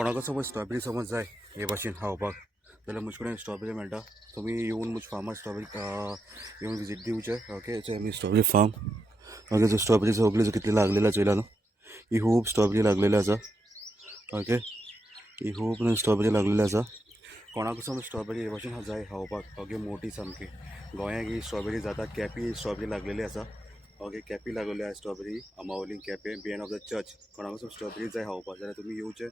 कोणाको समज स्ट्रॉबेरी समज जाय हे भाशेन खावपाक जाल्यार म्हजे कडेन स्ट्रॉबेरी मेळटा. तुमी येवन म्हज्या फार्मार स्ट्रॉबेरी येवन विजीट दिवचे. ओके, आमी स्ट्रॉबेरी फार्म. ओके, जो स्ट्रॉबेरी सगळी कितली लागलेली चोयला न्हू, ही खूब स्ट्रॉबेरी लागलेली आसा. ओके, ही खूब स्ट्रॉबेरी लागलेली आसा. कोणाक समज स्ट्रॉबेरी हे भाशेन जाय खावपाक. ओके, मोठी सामकी गोंयाक ही स्ट्रॉबेरी जाता. केपी स्ट्रॉबेरी लागलेली आसा. ओके, केपी लागलेली आसा strawberry. Mauli Quepem behind of the church. कोणाक स्ट्रॉबेरी जाय खावपाक जाल्यार तुमी येवचे.